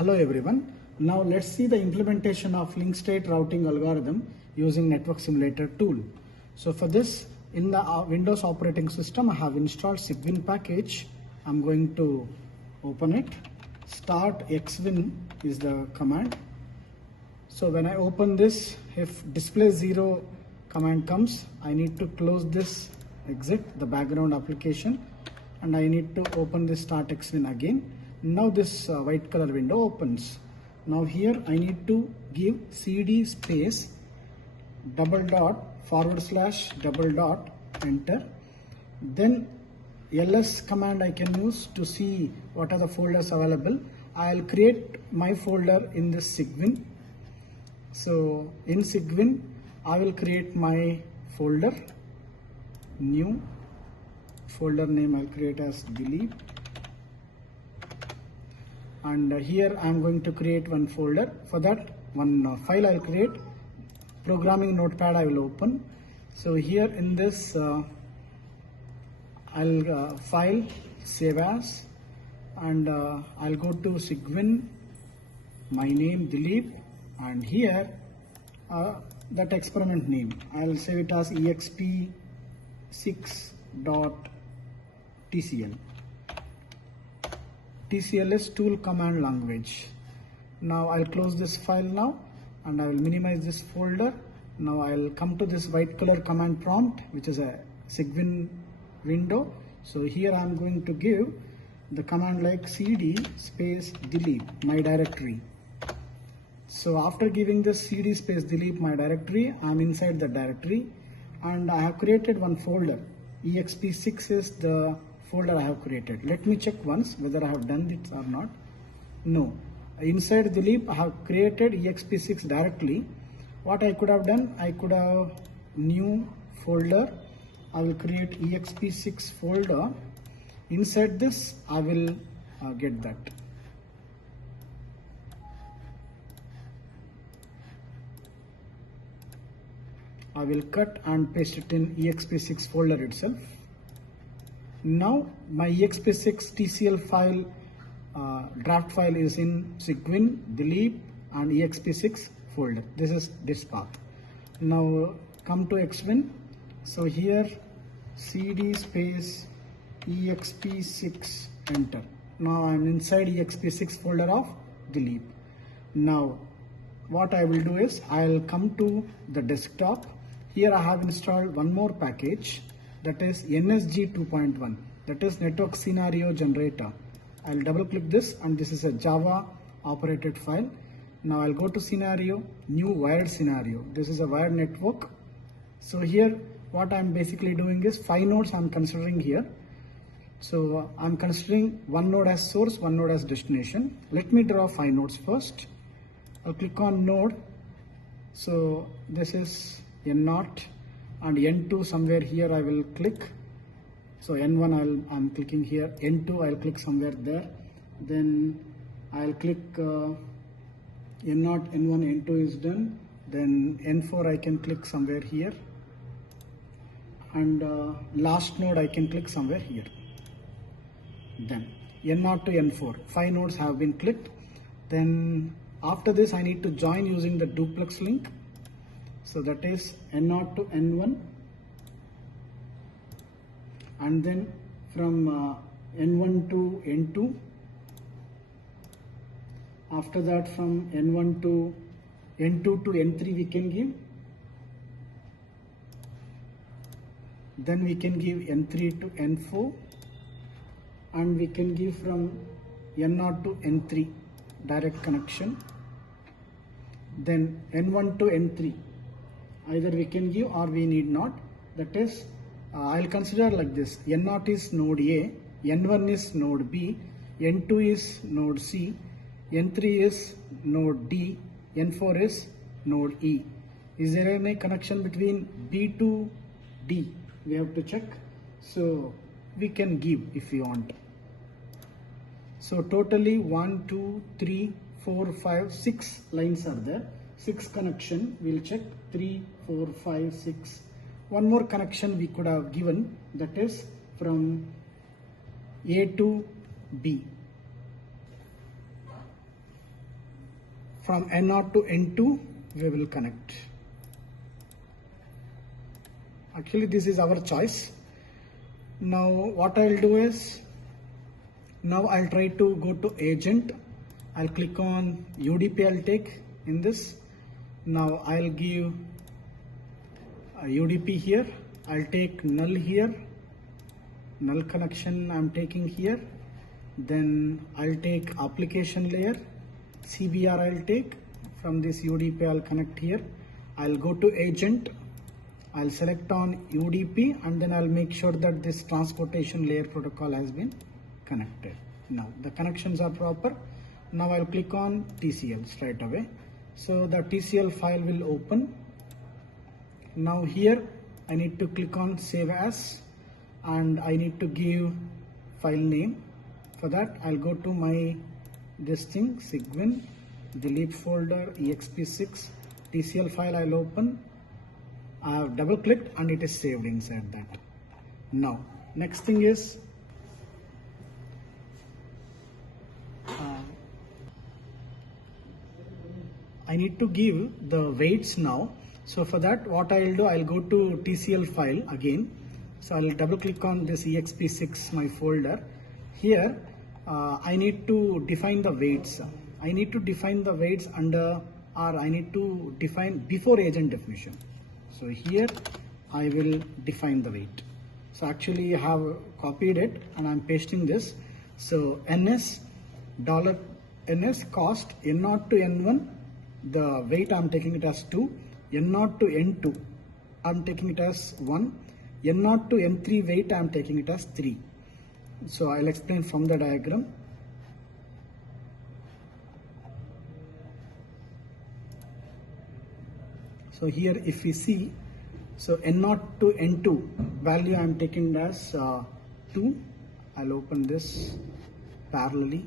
Hello everyone. Now let's see the implementation of link state routing algorithm using Network Simulator tool. So for this, in the Windows operating system, I have installed Cygwin package. I'm going to open it. Start xwin is the command. So when I open this, if display 0 command comes, I need to close this, exit the background application, and I need to open this start xwin again. Now this white color window opens. Now here I need to give cd space double dot /double dot enter. Then ls command I can use to see what are the folders available. I'll create my folder in this Cygwin. So in Cygwin I will create my folder, new folder name I'll create as delete, and here I'm going to create one folder. For that, one file I'll create, programming notepad I will open. So here in this I'll file save as, and I'll go to Cygwin, my name Dilip, and here that experiment name I'll save it as exp6.tcl. TCL is tool command language. Now I'll close this file now, and I will minimize this folder. Now I'll come to this white color command prompt, which is a Cygwin window. So here I'm going to give the command like cd space delete my directory. So after giving this cd space delete my directory, I'm inside the directory, and I have created one folder. exp6 is the folder I have created. Let me check once whether I have done it or not. No. Inside the leap I have created exp6 directly. What I could have done, I could have new folder. I will create exp6 folder. Inside this I will get that. I will cut and paste it in exp6 folder itself. Now my exp6 TCL file, draft file is in Cygwin, delete and exp6 folder. This is this path. Now come to xwin. So here cd space exp6 enter. Now I'm inside exp6 folder of delete. Now what I will do is I'll come to the desktop. Here I have installed one more package, that is NSG 2.1, that is Network Scenario Generator. I'll double click this, and this is a Java operated file. Now I'll go to scenario, new wired scenario. This is a wired network. So here what I'm basically doing is 5 nodes I'm considering here. So I'm considering one node as source, one node as destination. Let me draw 5 nodes first. I'll click on node. So this is N0, and N2 somewhere here I will click. So N1 I'm clicking here, N2 I'll click somewhere there, then I'll click N0, N1, N2 is done, then N4 I can click somewhere here, and last node I can click somewhere here. Then N0 to N4, 5 nodes have been clicked. Then after this I need to join using the duplex link. So that is N0 to N1, and then from N1 to N2. After that from N1 to N2 to N3 we can give. Then we can give N3 to N4, and we can give from N0 to N3 direct connection. Then N1 to N3. Either we can give or we need not. That is, I'll consider like this. N0 is node A, N1 is node B, N2 is node C, N3 is node D, N4 is node E. Is there any connection between B to D? We have to check. So we can give if we want. So totally 1, 2, 3, 4, 5, 6 lines are there. 6 connection, we'll check 3, 4, 5, 6. One more connection we could have given, that is from A to B. From N0 to N2 we will connect. Actually this is our choice. Now what I'll do is, now I'll try to go to agent. I'll click on UDP. I'll take in this. Now I'll give a UDP here. I'll take null here. Null connection I'm taking here. Then I'll take application layer. CBR I'll take. From this UDP I'll connect here. I'll go to agent. I'll select on UDP and then I'll make sure that this transportation layer protocol has been connected. Now the connections are proper. Now I'll click on TCL straight away. So the TCL file will open. Now here I need to click on save as and I need to give file name. For that I'll go to my SIGWIN, delete folder, exp6, TCL file I'll open. I have double clicked and it is saved inside that. Now next thing is I need to give the weights now. So for that what I'll do, I'll go to TCL file again. So I'll double click on this exp6 my folder. Here I need to define the weights. I need to define the weights under, or I need to define before agent definition. So here I will define the weight. So actually I have copied it and I'm pasting this. So NS cost N0 to N1, the weight I'm taking it as 2, N0 to N2 I'm taking it as 1, N0 to N3 weight I'm taking it as 3. So I'll explain from the diagram. So here if we see, so N0 to N2 value I am taking as 2. I'll open this parallelly.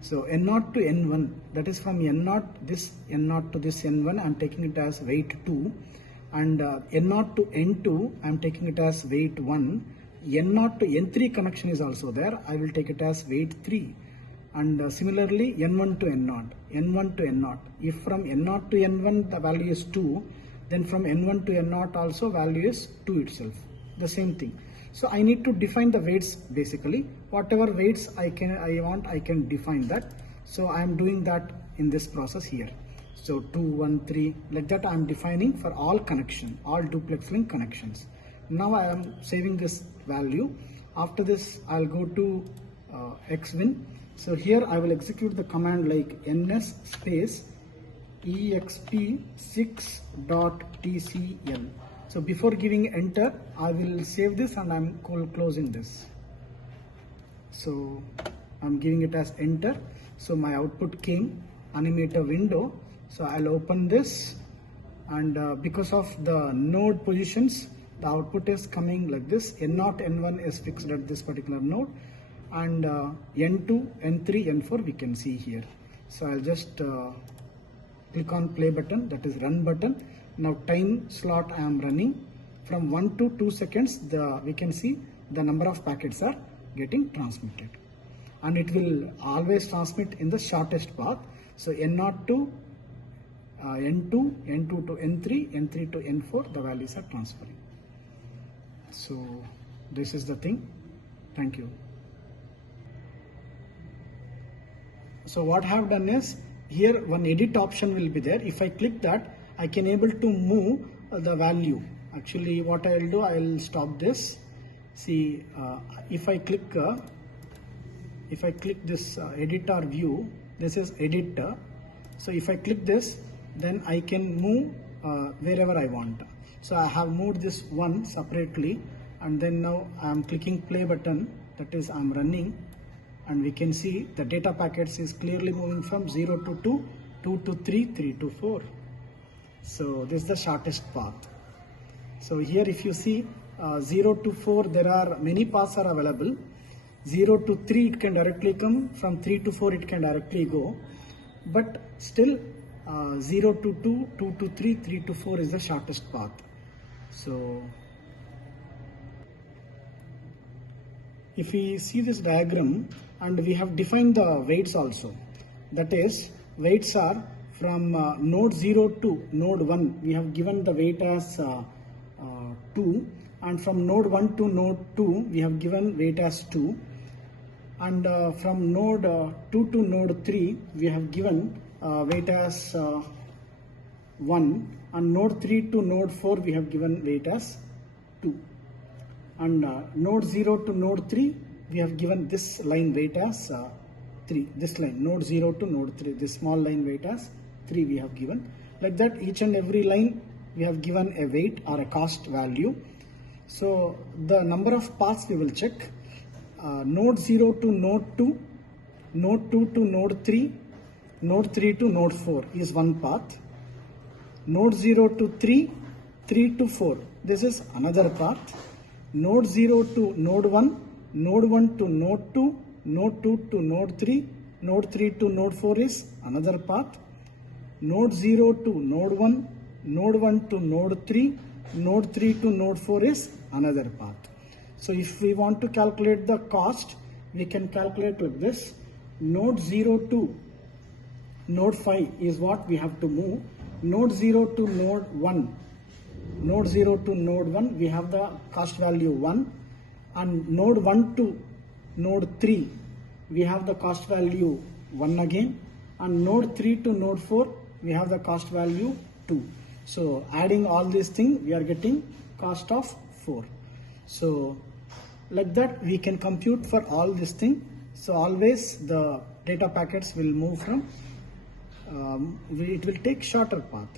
So N0 to N1, that is from N0, this N0 to this N1 I am taking it as weight 2, and N0 to N2 I am taking it as weight 1. N0 to N3 connection is also there. I will take it as weight 3. And similarly N1 to N0, N1 to N0. If from N0 to N1 the value is 2, then from N1 to N0 also value is 2 itself. The same thing. So I need to define the weights basically. Whatever weights I want, I can define that. So I am doing that in this process here. So 2, 1, 3, like that I am defining for all connection, all duplex link connections. Now I am saving this value. After this I'll go to xwin. So here I will execute the command like ns space exp6.tcl. So before giving enter, I will save this and I'm closing this. So I'm giving it as enter. So my output came, animator window. So I'll open this, and because of the node positions, the output is coming like this. N0, N1 is fixed at this particular node, and N2, N3, N4 we can see here. So I'll just click on play button, that is run button. Now time slot I am running from 1 to 2 seconds. We can see the number of packets are getting transmitted, and it will always transmit in the shortest path. So N0 to N2, N2 to N3, N3 to N4, the values are transferring. So this is the thing. Thank you. So what I have done is, here one edit option will be there. If I click that, I can able to move the value. Actually what I will do, I will stop this. See, if I click this editor view, this is editor. So if I click this, then I can move wherever I want. So I have moved this one separately, and then now I am clicking play button, that is I am running, and we can see the data packets is clearly moving from 0 to 2, 2 to 3, 3 to 4. So this is the shortest path. So here if you see 0 to 4, there are many paths are available. 0 to 3 it can directly come, from 3 to 4 it can directly go, but still 0 to 2, 2 to 3, 3 to 4 is the shortest path. So if we see this diagram, and we have defined the weights also, that is weights are from node 0 to node 1, we have given the weight as 2, and from node 1 to node 2 we have given weight as 2, and from node 2 to node 3 we have given weight as 1, and node 3 to node 4 we have given weight as 2, and node 0 to node 3 we have given this line weight as 3, this line node 0 to node 3, this small line weight as 3 we have given. Like that, each and every line we have given a weight or a cost value. So the number of paths we will check. Node 0 to node 2, node 2 to node 3, node 3 to node 4 is one path. Node 0 to 3, 3 to 4, this is another path. Node 0 to node 1, node 1 to node 2, node 2 to node 3, node 3 to node 4 is another path. Node 0 to node 1, node 1 to node 3, node 3 to node 4 is another path. So if we want to calculate the cost, we can calculate like this. Node 0 to node 5 is what we have to move. Node 0 to node 1, node 0 to node 1 we have the cost value 1, and node 1 to node 3 we have the cost value 1 again, and node 3 to node 4 we have the cost value 2. So adding all these things we are getting cost of 4. So like that we can compute for all this thing. So always the data packets will move from, it will take shorter path.